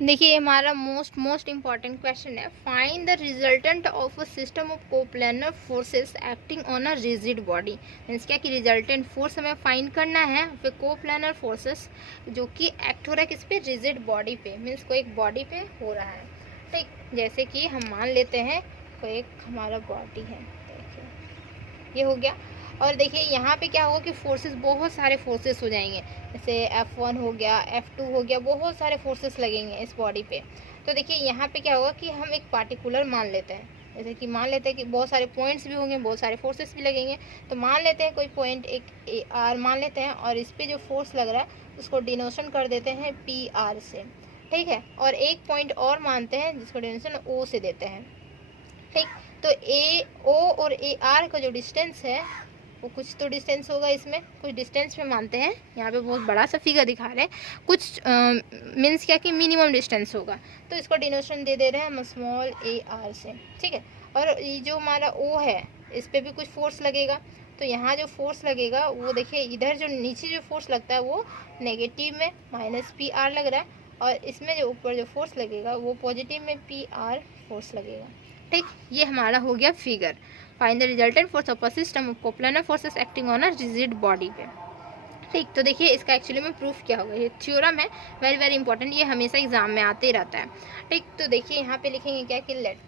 देखिए हमारा most important question है, find the resultant of a system of coplanar forces acting on a rigid body. Means क्या कि resultant force हमें find करना है फिर कोप्लानर फोर्सेस जो कि एक्ट हो रहा है किस पे, रिजिड बॉडी पे, मीन्स कोई एक बॉडी पे हो रहा है। ठीक, जैसे कि हम मान लेते हैं कोई एक हमारा बॉडी है, देखिए ये हो गया। और देखिए यहाँ पे क्या होगा कि फोर्सेस, बहुत सारे फोर्सेस हो जाएंगे, जैसे F1 हो गया, F2 हो गया, बहुत सारे फोर्सेस लगेंगे इस बॉडी पे। तो देखिए यहाँ पे क्या होगा कि हम एक पार्टिकुलर मान लेते हैं, जैसे कि मान लेते हैं कि बहुत सारे पॉइंट्स भी होंगे, बहुत सारे फोर्सेस भी लगेंगे। तो मान लेते हैं कोई पॉइंट एक AR मान लेते हैं, और इस पर जो फोर्स लग रहा है उसको डिनोशन कर देते हैं PR से। ठीक है, और एक पॉइंट और मानते हैं जिसको डिनोशन O से देते हैं। ठीक, तो AO और AR का जो डिस्टेंस है वो कुछ तो डिस्टेंस होगा, इसमें कुछ डिस्टेंस पे मानते हैं। यहाँ पे बहुत बड़ा सा फिगर दिखा रहे हैं, कुछ मीन्स क्या कि मिनिमम डिस्टेंस होगा, तो इसको डिनोशन दे रहे हैं हम स्मॉल AR से। ठीक है, और ये जो हमारा O है इस पर भी कुछ फोर्स लगेगा, तो यहाँ जो फोर्स लगेगा वो देखिए, इधर जो नीचे जो फोर्स लगता है वो नेगेटिव में -PR लग रहा है, और इसमें जो ऊपर जो फोर्स लगेगा वो पॉजिटिव में PR फोर्स लगेगा। ठीक, ये हमारा हो गया figure. Find the resultant force of a system of coplanar forces acting on a rigid body पे। ठीक, तो देखिए इसका एक्चुअली में प्रूफ क्या होगा, ये थ्योरम है, वेरी वेरी इंपॉर्टेंट, ये हमेशा एग्जाम में आते ही रहता है। ठीक, तो देखिए यहाँ पे लिखेंगे क्या कि लेट,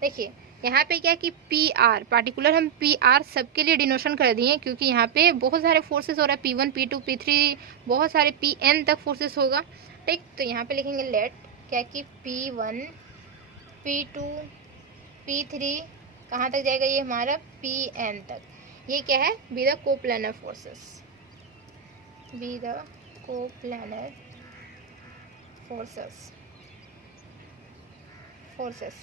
देखिए यहाँ पे क्या कि PR पार्टिकुलर हम PR सबके लिए डिनोशन कर दिए, क्योंकि यहाँ पे बहुत सारे फोर्सेस हो रहा है, P1 P2 P3, बहुत सारे PN तक फोर्सेस होगा। ठीक, तो यहाँ पे लिखेंगे लेट क्या कि P1 P2 P3 कहाँ तक जाएगा, ये हमारा PN तक। ये क्या है, be the coplanar forces, be the coplanar forces.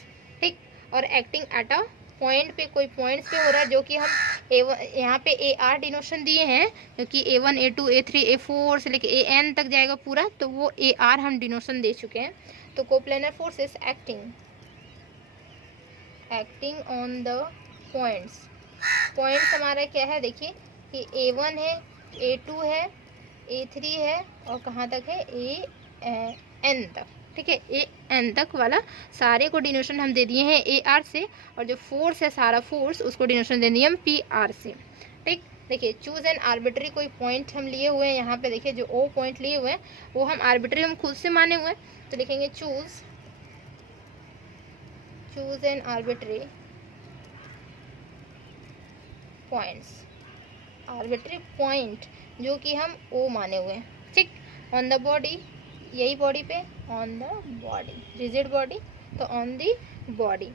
ठीक, और एक्टिंग एट अ पॉइंट पे, कोई पॉइंट्स पे हो रहा है, जो कि हम यहाँ पे AR डिनोशन दिए हैं, क्योंकि A1 A2 A3 A4 से लेके AN तक जाएगा पूरा, तो वो AR हम डिनोशन दे चुके हैं। तो coplanar forces acting on the points हमारा क्या है, देखिए कि A1 है, A2 है, A3 है, और कहाँ तक है, AN तक। ठीक है, AN तक वाला सारे को डिनोशन हम दे दिए हैं AR से, और जो फोर्स है सारा फोर्स उसको डिनोशन दे दिए हम PR से। ठीक, देखिए चूज एन आर्बिट्री, कोई पॉइंट हम लिए हुए हैं यहाँ पे, देखिए जो O पॉइंट लिए हुए हैं वो हम आर्बिट्री हम खुद से माने हुए हैं, तो लिखेंगे choose an arbitrary arbitrary point जो कि हम O माने हुए हैं। ठीक, ऑन द बॉडी, यही बॉडी पे, on the body, rigid body, तो ऑन द बॉडी।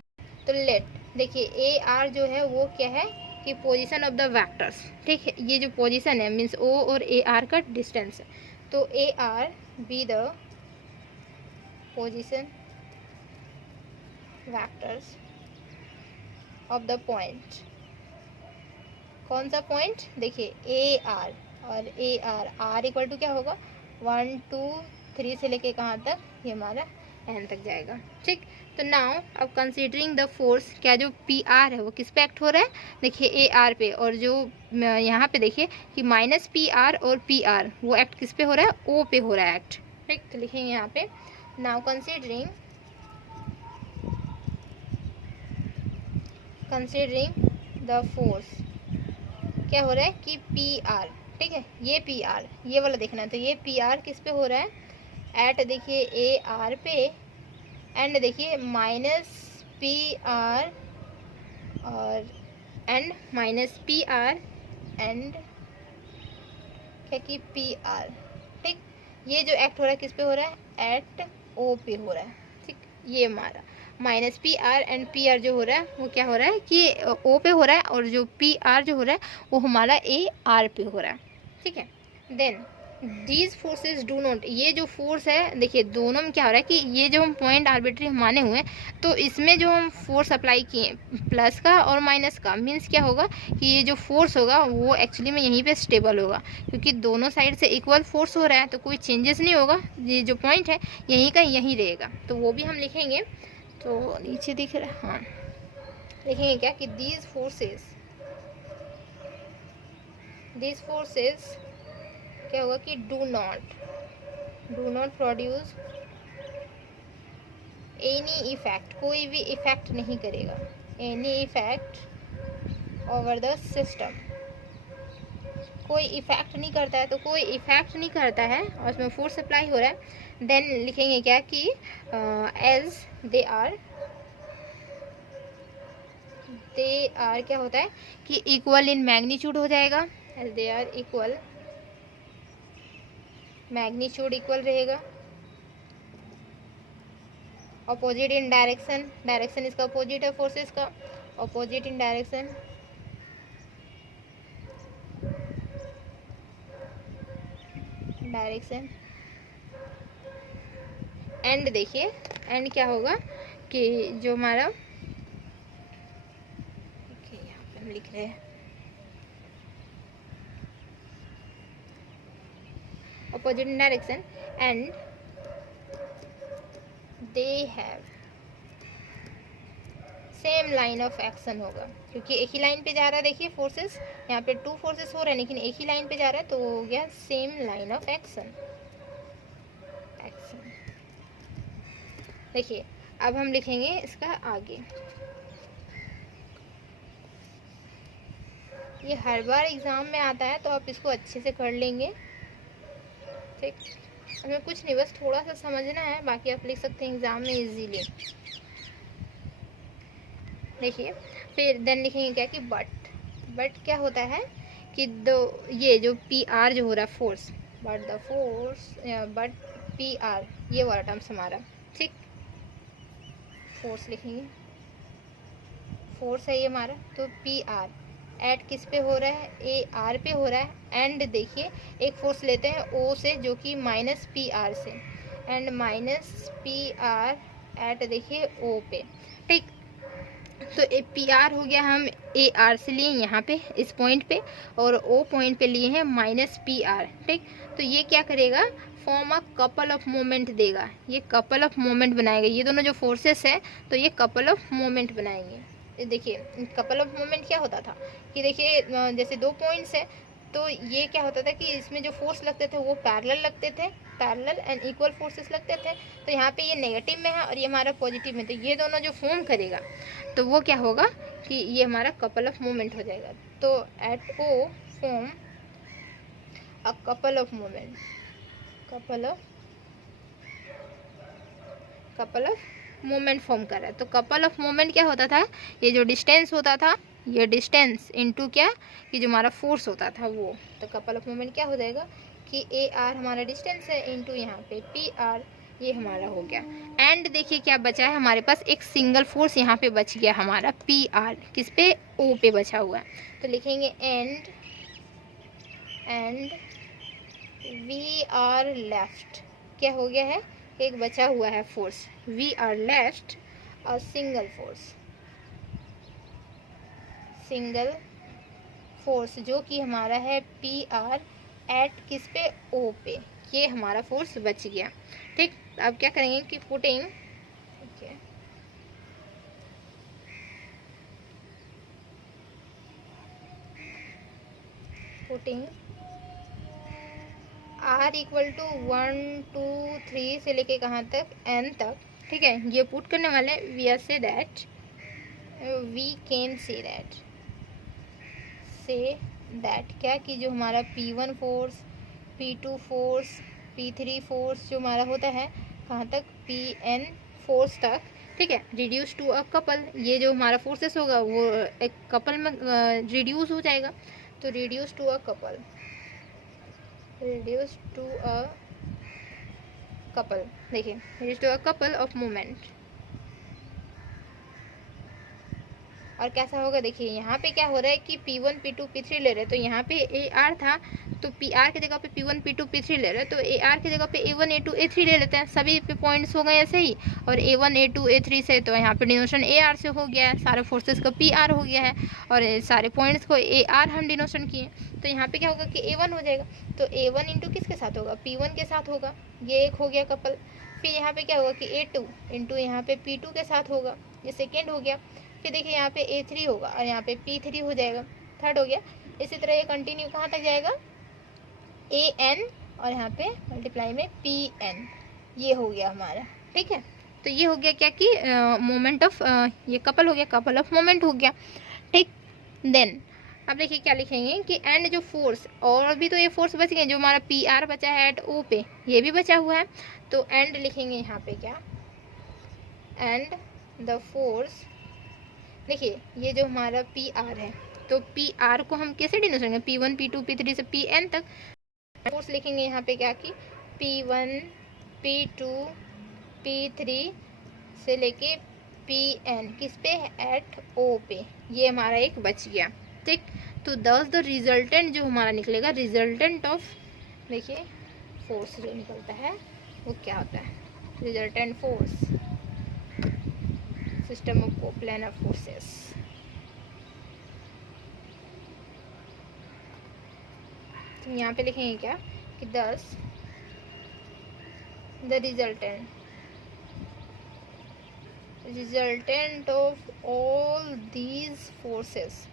तो लेट, देखिए AR जो है वो क्या है कि पोजीशन ऑफ द वेक्टर्स। ठीक है, ये जो पोजीशन है मीन्स O और AR का डिस्टेंस है, तो AR be the position vectors of the point. कौन सा पॉइंट, देखिए AR, और R इक्वल टू क्या होगा, 1 2 3 से लेके कहाँ तक, ये हमारा N तक जाएगा। ठीक, तो नाउ अब कंसीडरिंग द फोर्स, क्या जो PR है वो किस पे एक्ट हो रहा है, देखिए AR पे, और जो यहाँ पे देखिए कि -PR और PR वो एक्ट किस पे हो रहा है, O पे हो रहा है एक्ट। ठीक, तो लिखेंगे यहाँ पे नाउ कंसीडरिंग द फोर्स, क्या हो रहा है कि PR, ठीक है, ये PR, ये वाला देखना है, तो ये PR किस पे हो रहा है, एट देखिए AR पे, एंड देखिए -PR और एंड -PR एंड क्या कि PR। ठीक, ये जो एक्ट हो रहा है किस पे हो रहा है, एट O पे हो रहा है। ठीक, ये हमारा -PR एंड PR जो हो रहा है वो क्या हो रहा है कि O पे हो रहा है, और जो PR जो हो रहा है वो हमारा AR पे हो रहा है। ठीक है, then these forces do not, ये जो फोर्स है देखिए दोनों में क्या हो रहा है कि ये जो हम पॉइंट आर्बिट्री माने हुए हैं, तो इसमें जो हम फोर्स अप्लाई किए प्लस का और माइनस का, मीन्स क्या होगा कि ये जो फोर्स होगा वो एक्चुअली में यहीं पे स्टेबल होगा, क्योंकि दोनों साइड से इक्वल फोर्स हो रहा है, तो कोई चेंजेस नहीं होगा, ये जो पॉइंट है यहीं का यहीं रहेगा, तो वो भी हम लिखेंगे। तो नीचे दिख रहा है, हाँ लिखेंगे क्या कि दीज फोर्सेस क्या होगा कि do not produce any effect, कोई भी इफेक्ट नहीं करेगा, any effect over the system, कोई इफेक्ट नहीं करता है, तो कोई इफेक्ट नहीं करता है और उसमें फोर्स अप्लाई हो रहा है। देन लिखेंगे क्या कि एज दे आर क्या होता है कि इक्वल इन मैग्नीट्यूड हो जाएगा, as they are equal, magnitude equal रहेगा। अपोजिट इन डायरेक्शन, डायरेक्शन इसका अपोजिट है फोर्सेस का, opposite in direction. Direction and देखिए एंड क्या होगा कि जो हमारा यहाँ पे हम लिख रहे हैं opposite in direction and they have same line of action होगा, क्योंकि एक ही लाइन पे जा रहा है। देखिए फोर्सेस यहाँ पे 2 फोर्सेस हो रहे हैं लेकिन एक ही लाइन पे जा रहा है, तो वो हो गया सेम लाइन ऑफ एक्शन। देखिए अब हम लिखेंगे इसका आगे, ये हर बार एग्जाम में आता है तो आप इसको अच्छे से कर लेंगे, ठीक। हमें कुछ नहीं, बस थोड़ा सा समझना है, बाकी आप लिख सकते हैं एग्जाम में इजीली। देखिए फिर देन लिखेंगे क्या कि बट क्या होता है कि ये जो पी आर जो हो रहा है फोर्स, बट पी आर ये वाला टर्म्स हमारा, ठीक। फोर्स लिखेंगे, फोर्स है ये हमारा, तो पी आर एट किस पे हो रहा है, ए आर पे हो रहा है। एंड देखिए एक फोर्स लेते हैं ओ से जो कि माइनस पी आर से, and minus P R at देखिए ओ पे, ठीक। तो ए पी आर हो गया, हम ए आर से लिए यहाँ पे इस पॉइंट पे, और ओ पॉइंट पे लिए हैं माइनस पी आर, ठीक। तो ये क्या करेगा, form a couple of moment देगा, ये कपल ऑफ मोमेंट बनाएगा। ये दोनों जो फोर्सेस है तो ये कपल ऑफ मोमेंट बनाएंगे। देखिए कपल ऑफ मोमेंट क्या होता था कि देखिए जैसे 2 पॉइंट्स है तो ये क्या होता था कि इसमें जो फोर्स लगते थे वो पैरेलल लगते थे, पैरेलल एंड इक्वल फोर्सेस लगते थे। तो यहाँ पे ये नेगेटिव में है और ये हमारा पॉजिटिव में, तो ये दोनों जो फॉर्म करेगा तो वो क्या होगा कि ये हमारा कपल ऑफ मोमेंट हो जाएगा। तो at O form a couple of moment, couple of moment form कर रहा है। तो कपल ऑफ मोमेंट क्या होता था, ये जो डिस्टेंस होता था, ये डिस्टेंस इनटू क्या कि जो हमारा फोर्स होता था वो, तो कपल ऑफ मोमेंट क्या हो जाएगा कि ए आर हमारा डिस्टेंस है इनटू यहाँ पे पी आर, ये हमारा हो गया। एंड देखिए क्या बचा है हमारे पास, एक सिंगल फोर्स यहाँ पे बच गया हमारा पी आर, किस पे, ओ पे बचा हुआ है। तो लिखेंगे एंड वी आर लेफ्ट, क्या हो गया है, एक बचा हुआ है force, we are left a single force जो कि हमारा है पी आर एट किस पे, ओ पे, ये हमारा फोर्स बच गया, ठीक। अब क्या करेंगे कि पुटिंग आर इक्वल टू 1 2 3 से लेके कहाँ तक, एन तक, ठीक है। ये पुट करने वाले वी आर से दैट क्या कि जो हमारा P1 force, P2 force, P3 force जो हमारा होता है कहाँ तक, Pn फोर्स तक, ठीक है, रिड्यूस टू अ कपल, ये जो हमारा फोर्सेस होगा वो एक कपल में रिड्यूस हो जाएगा। तो रिड्यूस टू अ कपल, देखिए reduce to a couple of moment. और कैसा होगा, देखिए यहाँ पे क्या हो रहा है कि P1 P2 P3 ले रहे हैं, तो यहाँ पे AR था तो PR की जगह पे P1 P2 P3 ले रहे हैं, तो AR की जगह पे A1 A2 A3 ले लेते हैं, सभी पे पॉइंट्स हो गए ऐसे ही। और A1 A2 A3 से तो यहाँ पे डिनोशन AR से हो गया है, सारे फोर्सेस का PR हो गया है और सारे पॉइंट्स को AR हम डिनोशन किए। तो यहाँ पे क्या होगा कि A1 हो जाएगा, तो A1 इंटू किसके साथ होगा, P1 के साथ होगा, ये एक हो गया कपल। फिर यहाँ पे क्या होगा कि A2 इंटू यहाँ पे P2 के साथ होगा, ये सेकेंड हो गया। फिर देखिए यहाँ पे A3 होगा और यहाँ पे P3 हो जाएगा, थर्ड हो गया। इसी तरह ये कंटिन्यू कहाँ तक जाएगा, AN और यहाँ पे मल्टीप्लाई में PN, ये हो गया हमारा, ठीक है। तो ये हो गया क्या कि मोमेंट ऑफ ये कपल हो गया, कपल ऑफ मोमेंट हो गया, ठीक। देन अब देखिए क्या लिखेंगे कि एंड जो फोर्स, और भी तो ये फोर्स बच गए, जो हमारा पी आर बचा है एट ओ पे, ये भी बचा हुआ है, तो एंड लिखेंगे यहाँ पे क्या, एंड द फोर्स। देखिए ये जो हमारा पी आर है, तो पी आर को हम कैसे डिनोट करेंगे, P1 P2 P3 से Pn तक। फोर्स लिखेंगे यहाँ पे क्या कि P1 P2 P3 से लेके Pn, किस पे, एट O पे, ये हमारा एक बच गया, ठीक। तो दस द रिजल्टेंट जो हमारा निकलेगा, रिजल्टेंट ऑफ, देखिए फोर्स जो निकलता है वो क्या होता है, resultant force system of coplanar forces. तो यहाँ पे लिखेंगे क्या कि thus the resultant of all these forces,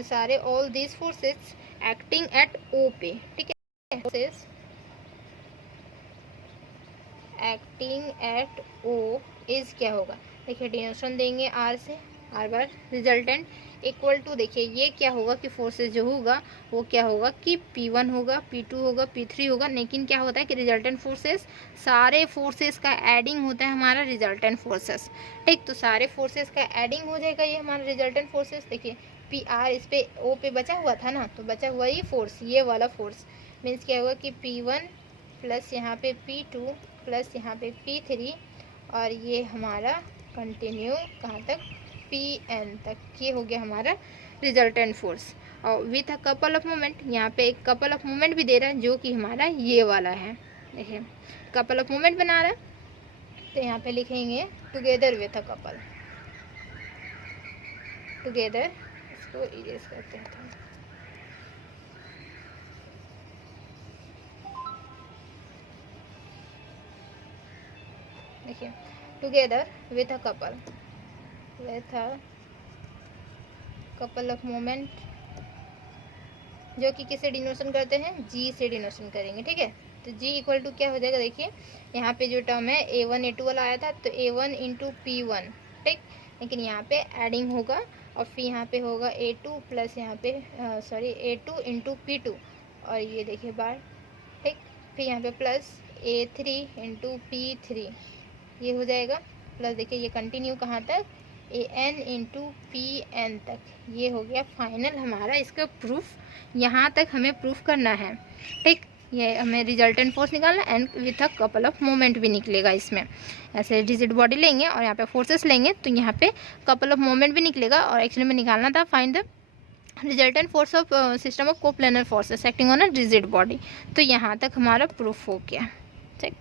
सारे all these forces acting at O पे, ठीक है, forces acting at O is क्या होगा, देखिए डिनोशन देंगे आर से, R bar resultant equal to, देखिए ये क्या होगा कि फोर्सेस जो होगा वो क्या होगा कि P1 होगा, P2 होगा, P3 होगा, लेकिन क्या होता है कि रिजल्टेंट फोर्सेस, सारे फोर्सेस का एडिंग होता है हमारा रिजल्टेंट फोर्सेस, ठीक। तो सारे फोर्सेस का एडिंग हो जाएगा ये हमारा रिजल्टेंट फोर्सेस। देखिए पी आर इस पे ओ पे बचा हुआ था ना, तो बचा हुआ ये फोर्स, ये वाला फोर्स मीन्स क्या होगा कि P1 प्लस यहाँ पे P2 प्लस यहाँ पे P3, और ये हमारा कंटिन्यू कहाँ तक, Pn तक, ये हो गया हमारा रिजल्टेंट फोर्स। और with a couple of moment, यहाँ पे एक कपल ऑफ मोमेंट भी दे रहा है जो कि हमारा ये वाला है, देखिए कपल ऑफ मोमेंट बना रहा है, तो यहाँ पे लिखेंगे together with a couple, together, इसको इरेज करते हैं, देखिए together with a couple of moment, जो कि किससे डिनोशन करते हैं, G से डिनोशन करेंगे, ठीक है। तो G इक्वल टू क्या हो जाएगा, देखिए यहाँ पे जो टर्म है A1 A2 वाला आया था, तो A1 इंटू P1, ठीक, लेकिन यहाँ पे एडिंग होगा, और फिर यहाँ पे होगा A2 प्लस यहाँ पे A2 इंटू P2, और ये देखिए बार, ठीक, फिर यहाँ पे प्लस A3 इंटू P3, ये हो जाएगा, प्लस देखिए ये कंटिन्यू कहाँ तक, An इंटू Pn तक, ये हो गया फाइनल हमारा इसका प्रूफ, यहाँ तक हमें प्रूफ करना है, ठीक। ये हमें रिजल्टेंट फोर्स निकालना, and with a couple of moment भी निकलेगा इसमें, ऐसे रिजिड बॉडी लेंगे और यहाँ पे फोर्सेस लेंगे, तो यहाँ पे कपल ऑफ मोमेंट भी निकलेगा, और एक्चुअली में निकालना था find the resultant force of system of coplanar forces acting on a rigid body. तो यहाँ तक हमारा प्रूफ हो गया, ठीक।